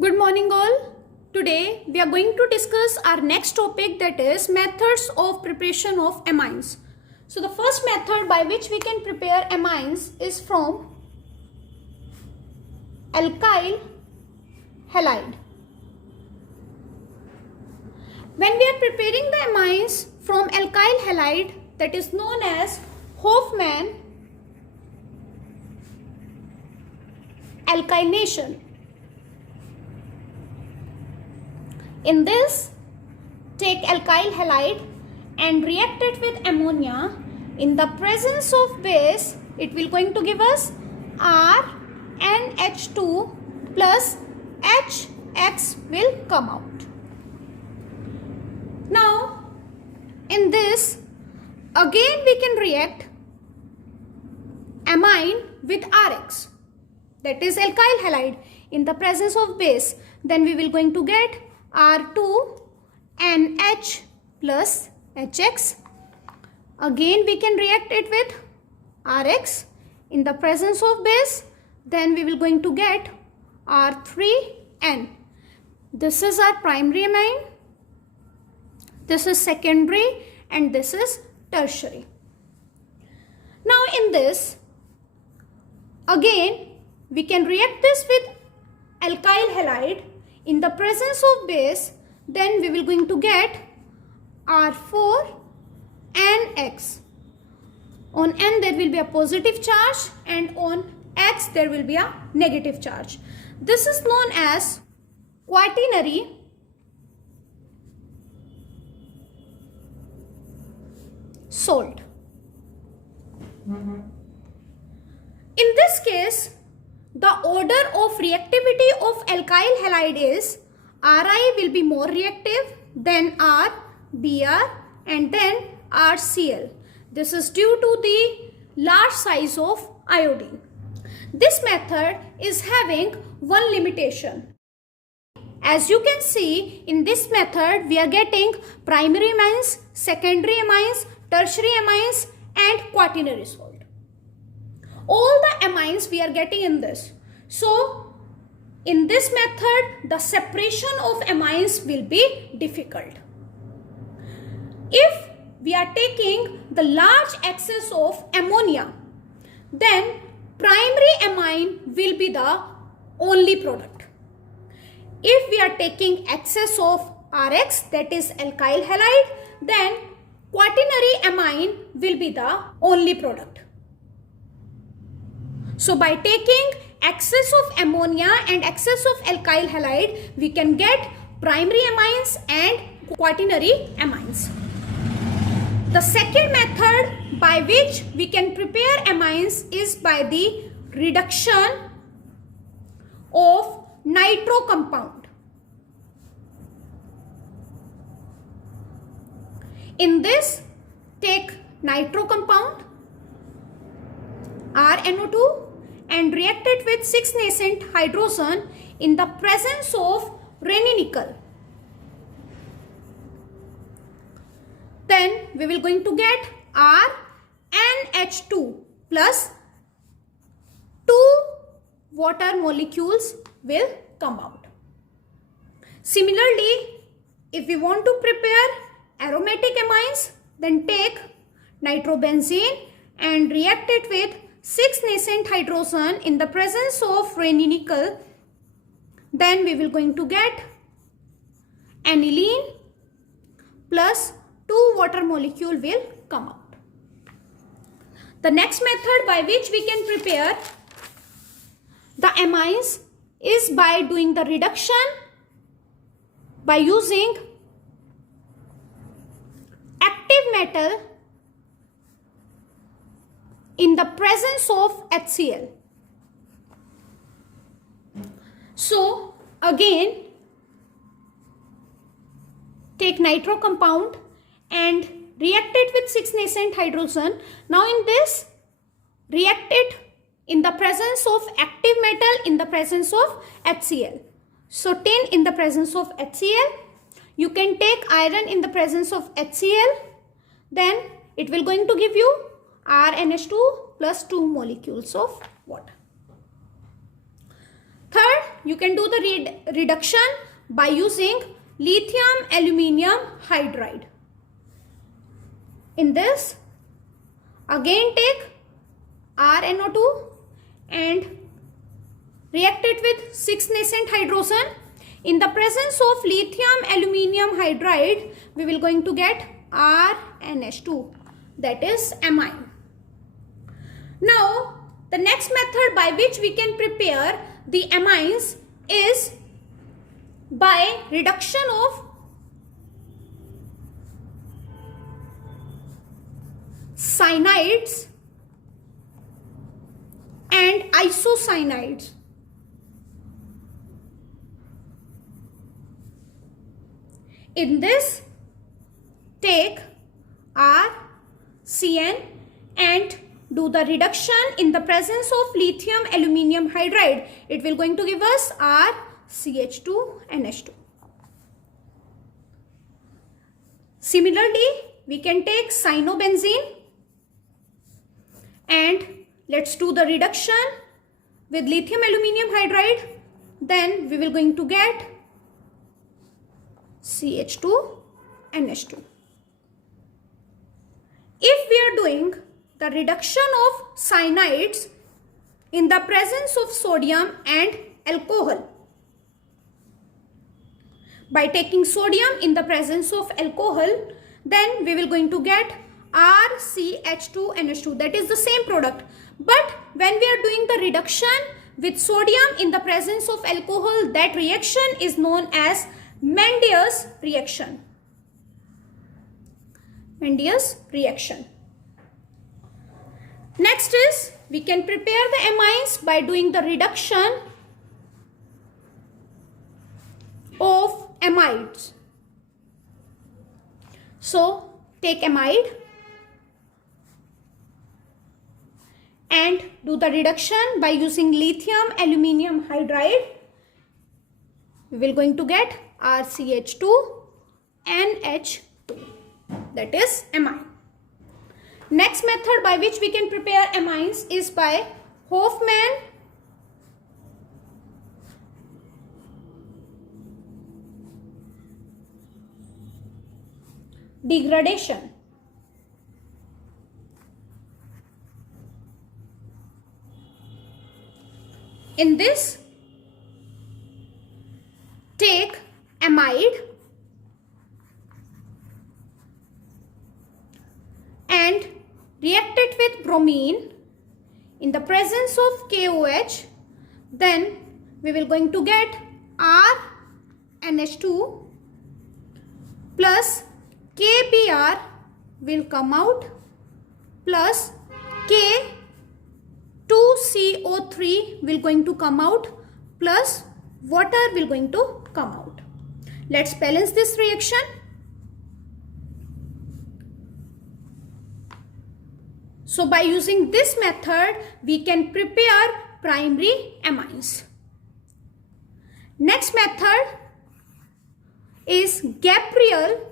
Good morning all. Today we are going to discuss our next topic, that is methods of preparation of amines. So the first method by which we can prepare amines is from alkyl halide. When we are preparing the amines from alkyl halide, that is known as Hofmann alkylation. In this, take alkyl halide and react it with ammonia. In the presence of base, it will going to give us RNH2 plus HX will come out. Now, in this, again we can react amine with RX, that is alkyl halide, in the presence of base. Then we will going to get R2NH plus HX. Again we can react it with RX in the presence of base. Then we will going to get R3N. This is our primary amine, this is secondary, and this is tertiary. Now in this, again we can react this with alkyl halide in the presence of base. Then we will going to get R4NX. On N there will be a positive charge and on X there will be a negative charge. This is known as quaternary salt. In this case, the order of reactivity of alkyl halide is Ri will be more reactive, then R, Br, and then RCl. This is due to the large size of iodine. This method is having one limitation. As you can see, in this method we are getting primary amines, secondary amines, tertiary amines, and quaternary salt. All the amines we are getting in this. So in this method, the separation of amines will be difficult. If we are taking the large excess of ammonia, then primary amine will be the only product. If we are taking excess of RX, that is alkyl halide, then quaternary amine will be the only product. So by taking excess of ammonia and excess of alkyl halide, we can get primary amines and quaternary amines. The second method by which we can prepare amines is by the reduction of nitro compound. In this, take nitro compound, RNO2, and react it with 6 nascent hydrogen in the presence of Raney-nickel. Then we will going to get RNH2 plus 2 water molecules will come out. Similarly, if we want to prepare aromatic amines, then take nitrobenzene and react it with 6 nascent hydrogen in the presence of Raney-nickel. Then we will going to get aniline plus 2 water molecule will come out. The next method by which we can prepare the amines is by doing the reduction by using active metal in the presence of HCl. So again, take nitro compound and react it with 6 nascent hydrogen. Now in this, react it in the presence of active metal in the presence of HCl. So tin in the presence of HCl. You can take iron in the presence of HCl. Then it will going to give you RNH2 plus 2 molecules of water. Third, you can do the reduction by using lithium aluminium hydride. In this, again take RNO2 and react it with 6 nascent hydrogen. In the presence of lithium aluminium hydride, we will going to get RNH2, that is amine. Now, the next method by which we can prepare the amines is by reduction of cyanides and isocyanides. In this, take RCN and do the reduction in the presence of lithium aluminium hydride. It will going to give us RCH2NH2. Similarly, we can take cyanobenzene and let's do the reduction with lithium aluminium hydride. Then we will going to get CH2NH2. If we are doing the reduction of cyanides in the presence of sodium and alcohol, by taking sodium in the presence of alcohol, then we will going to get RCH2NH2, that is the same product. But when we are doing the reduction with sodium in the presence of alcohol, that reaction is known as Mendeus reaction. Mendeus reaction. Next is, we can prepare the amines by doing the reduction of amides. So, take amide and do the reduction by using lithium aluminium hydride. We will going to get RCH2NH2, that is amine. Next method by which we can prepare amines is by Hofmann degradation. In this, take amide and react it with bromine in the presence of KOH. Then we will going to get RNH2 plus KBr will come out plus K2CO3 will going to come out plus water will going to come out. Let's balance this reaction. So by using this method, we can prepare primary amines. Next method is Gabriel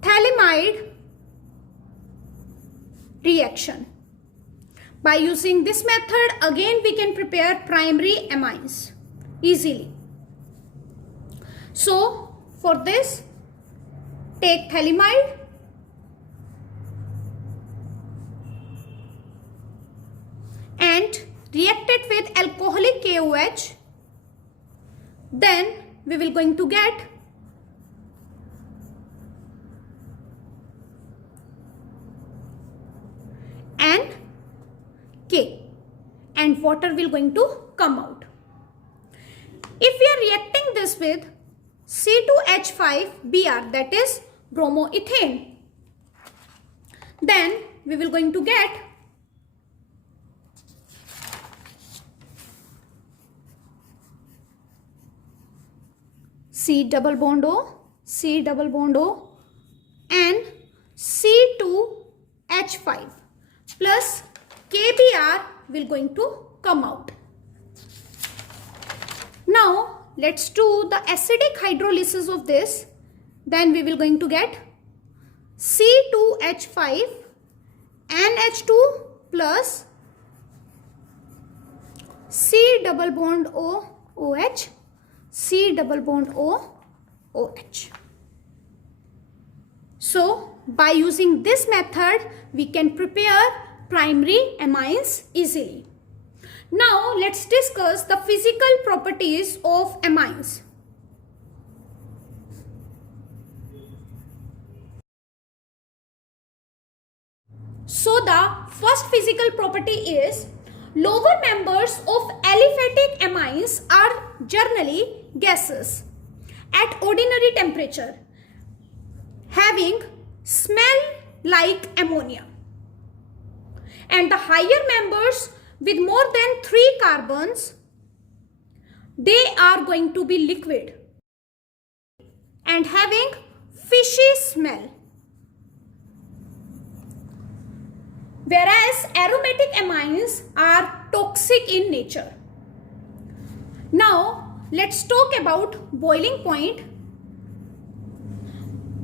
phthalimide reaction. By using this method, again we can prepare primary amines easily. So for this, take phthalimide and react it with alcoholic KOH. Then we will going to get N K and water will going to come out. If we are reacting this with C2H5Br, that is bromoethane, then we will going to get C double bond O, C double bond O and C2H5 plus KBr will going to come out. Now let's do the acidic hydrolysis of this. Then we will going to get C2H5 NH2 plus C double bond O, OH, C double bond O, OH. So by using this method, we can prepare primary amines easily. Now let's discuss the physical properties of amines. So the first physical property is lower members of aliphatic amines are generally gases at ordinary temperature, having smell like ammonia, and the higher members with more than 3 carbons, they are going to be liquid and having fishy smell. Whereas aromatic amines are toxic in nature. Now let's talk about boiling point.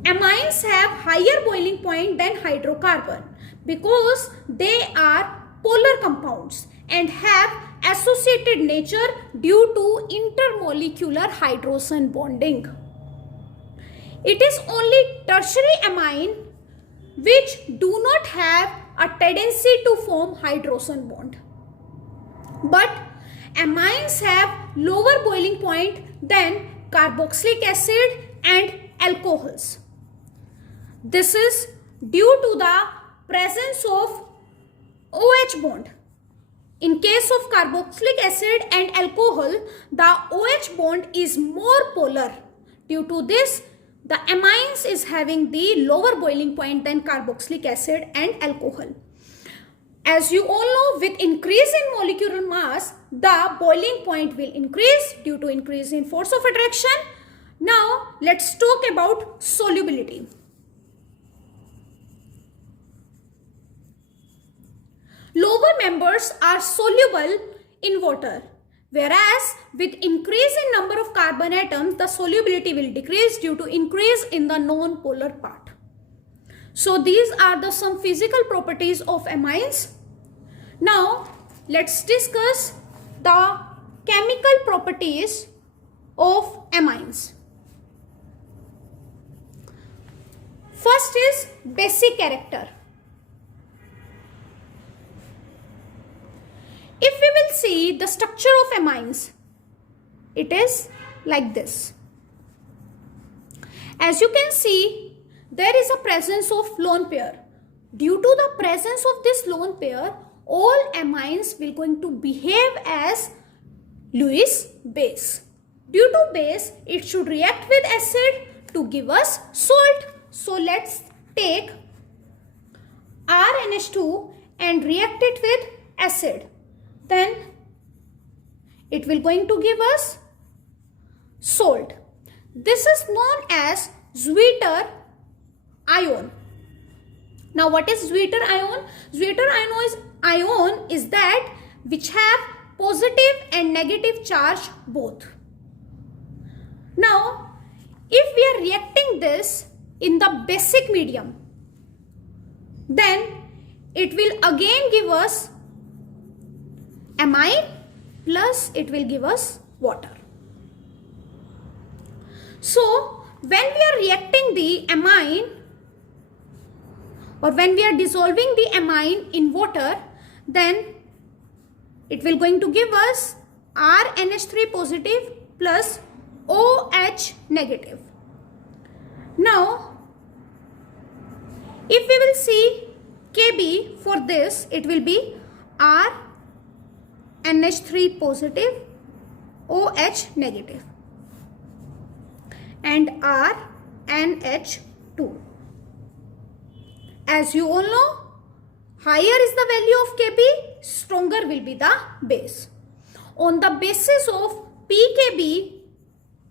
Amines have higher boiling point than hydrocarbon because they are polar compounds and have associated nature due to intermolecular hydrogen bonding. It is only tertiary amine which do not have a tendency to form hydrogen bond. But amines have lower boiling point than carboxylic acid and alcohols. This is due to the presence of OH bond. In case of carboxylic acid and alcohol, the OH bond is more polar. Due to this, the amines is having the lower boiling point than carboxylic acid and alcohol. As you all know, with increase in molecular mass, the boiling point will increase due to increase in force of attraction. Now, let's talk about solubility. Lower members are soluble in water, whereas with increase in number of carbon atoms, the solubility will decrease due to increase in the non-polar part. So these are some physical properties of amines. Now let's discuss the chemical properties of amines. First is basic character. If we will see the structure of amines, it is like this. As you can see, there is a presence of lone pair. Due to the presence of this lone pair, all amines will going to behave as Lewis base. Due to base, it should react with acid to give us salt. So let's take RNH2 and react it with acid. Then it will going to give us salt. This is known as Zwitter ion. Now what is Zwitter ion? Zwitter ion is that which have positive and negative charge both. Now if we are reacting this in the basic medium, then it will again give us amine plus it will give us water. So when we are reacting the amine or when we are dissolving the amine in water, then it will going to give us RNH3 positive plus OH negative. Now if we will see Kb for this, it will be RNH3 positive, OH negative and RNH2. As you all know, higher is the value of Kb, stronger will be the base. On the basis of pKb,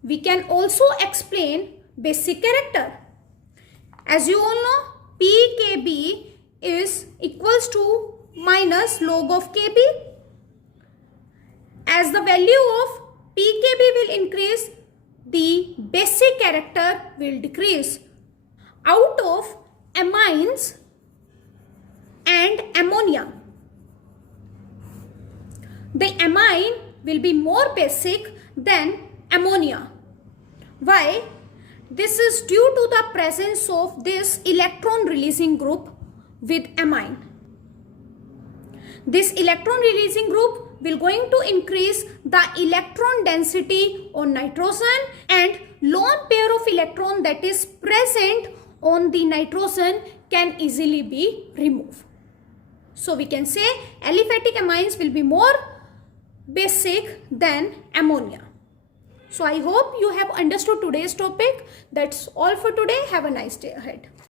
we can also explain basic character. As you all know, pKb is equals to minus log of Kb. As the value of pKb will increase, the basic character will decrease. Out of amines and ammonia, the amine will be more basic than ammonia. Why? This is due to the presence of this electron releasing group with amine. This electron releasing group will going to increase the electron density on nitrogen, and lone pair of electron that is present on the nitrogen can easily be removed. So we can say aliphatic amines will be more basic than ammonia. So I hope you have understood today's topic. That's all for today. Have a nice day ahead.